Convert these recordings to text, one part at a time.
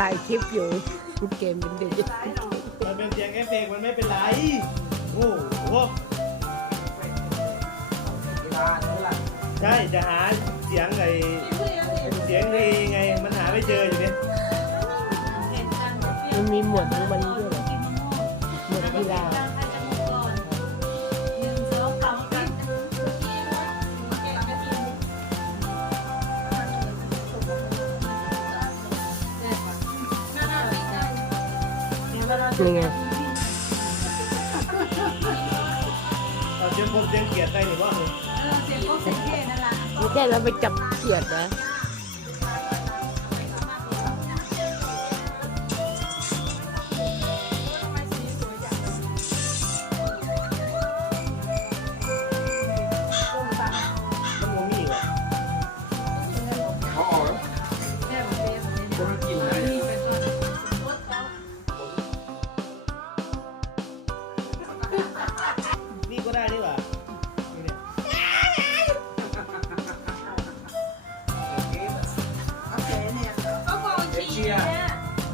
ถ่ายคลิปอยู่คุณเกมเป็นเด็กมันเป็นเสียงแอฟเฟกต์มันไม่เป็นไร โอ้โหใช่จะหาเสียงไงเสียงเพงไง มันหาไม่เจออยู่เนี่ย มันมีหมวดของมัน เป็นไงเจ็บพบเจ็บเกียดได้หรือว่าเจ็บพบเจ็บเกียดนั่นแหละไม่ใช่เราไปจับเขียดนะ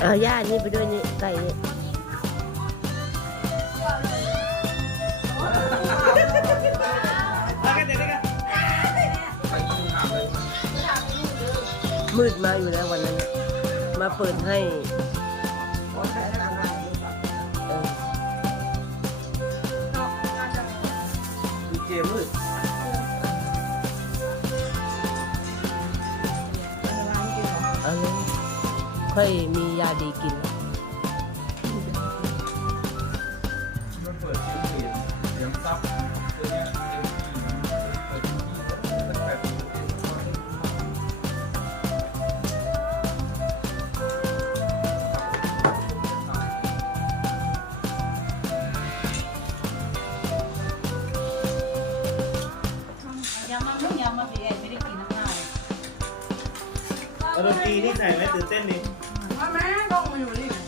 อะเอาย่านี่ไปด้วยนี่ไก่นี่มากันเดี๋ยวนี้กันไปกินหาเลยมืดมาอยู่แล้ววันนั้น มาเปิดให้ ค่อยมียาดีกินมันเปิดเสียงเปลี่ยนเสียงซับตัวเนี้ยเต็มที่เปิดที่ตั้งแต่ปกติยังมาไม่ยังมาพี่แอนไม่ได้กินน้ำลายแล้วดนตรีนี่ใส่ไหมตื่นเต้นนี่ มาแม่ต้อ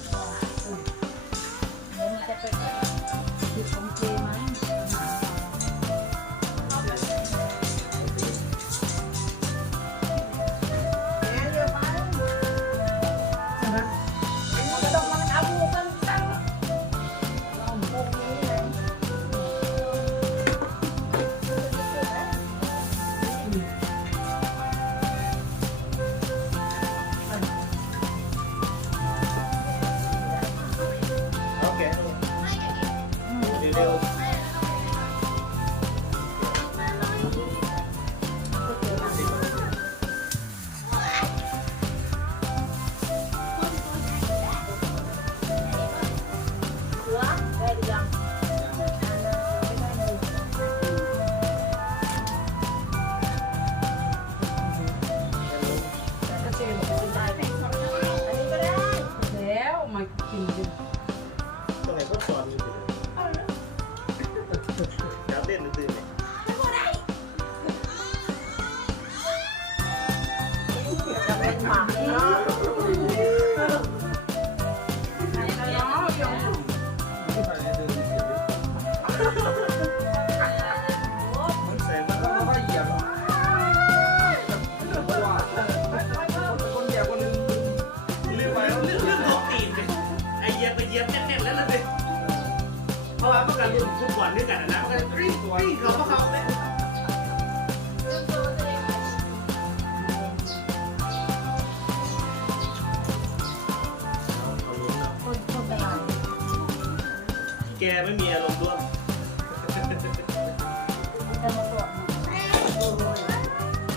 รงไหนก็สอนอยู่ดิอยากเต้นตื่นเลยไม่ แกไม่มีอารมณ์ร่วม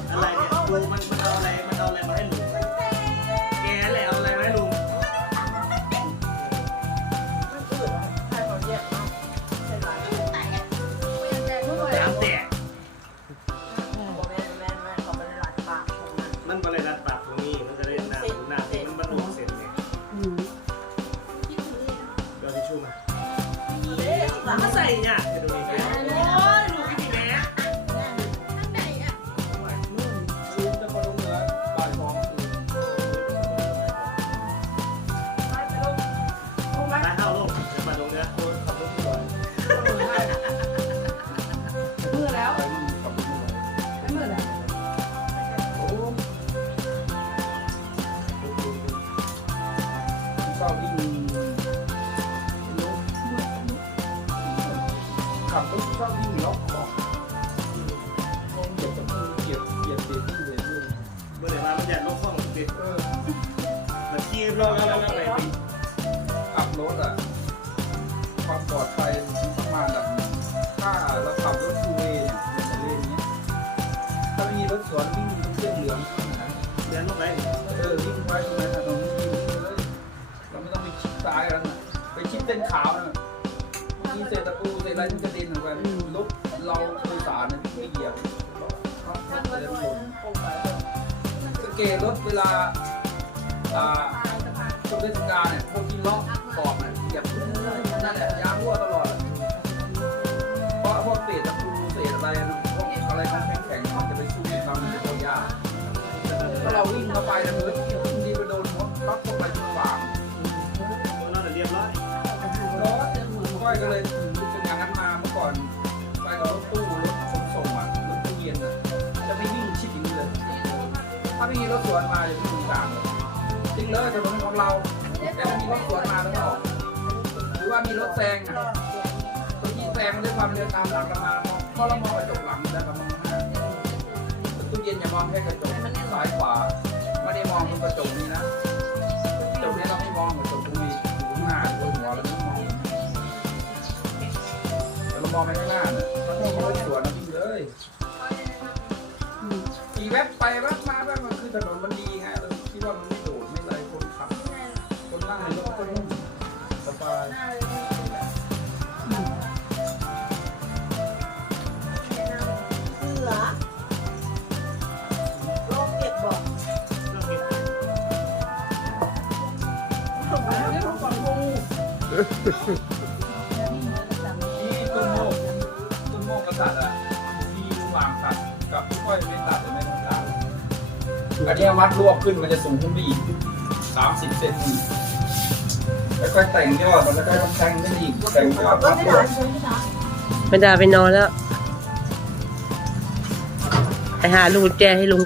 อะไรเนี่ยลุงมันมันเอาอะไรมันเอาอะไรมาให้ลุงแกแหละเอาอะไรมาให้ลุงน้ำแตกมันบริรัดปากตรงนี้ีบลงแล้วก็อะไรขับรถอะ ความปลอดภัยต้องมาณแบบถ้าเราขับรถทูเวย์เนี่ยในเลนเนี้ยถ้าไม่มีรถสวนวิ่งตรงเส้นเหลืองนะเรียนลงไหนเออวิ่งไปตรงไหนถนนวิ่งเลยเราไม่ต้องไปชิดซ้ายแล้วนะไปชิดเส้นขาวนะมีเศษตะปูเศษอะไรที่กระเด็นออกไปรถเราโดยสารเนี่ยไม่เหยียบสังเกตรถเวลาอ่า ช่วงเทศกาลเนี่ยพวกที่ล็อกขอบเนี่ยเหยียบนั่นแหละยางรั่วตลอดเพราะพวกเศษตะปูเศษอะไรพวกอะไรมันแข็งๆมันจะไปสู้กับมันจะตัวยากถ้าเราวิ่งเข้าไปนะมันดีไปโดนมดล็อกเข้าไปที่ฝั่งเราเรียบร้อยแล้วก้อยก็เลยเป็นอย่างนั้นมาเมื่อก่อนไปกับรถตู้รถขนส่งอะรถตู้เย็นอะจะไม่วิ่งชิดอย่างนี้เลยถ้าไม่มีรถสวนมาจะไม่งกางเลยจะริง เลยถนนของเราแต่ถ้ามีรถสวนมาแล้วก็อกหรือว่ามีรถแซงบางทีแซงด้วยความเร็วตามหลังเรามามองเพราะเรามองกระจกหลังแล้วก็มองข้างหน้าตู้เย็นอย่ามองแค่กระจกซ้ายขวาไม่ได้มองตรงกระจกนี้นะกระจกนี้เราไม่มองกระจกตรงนี้อยู่ข้างหน้าบนหัวเราไม่มองแต่เรามองไปข้างหน้าเนี่ยถ้ามองรถสวนนะพี่เลยขี่แวบไปแวบมาแวบ นี่ต้นโมกต้นโมกกษัตริย์อะที่ระหว่างตัดกับค่อยไม่ตัดเลยไม่ตัดอันนี้มัดรวบขึ้นมันจะสูงขึ้นไปอีกสามสิบเซนแล้วค่อยแต่งยอดมันแล้วก็แต่งได้อีกแต่งยอดมัดรวบไม่ได้ไปนอนแล้ว ไปหาลูกแจให้ลุง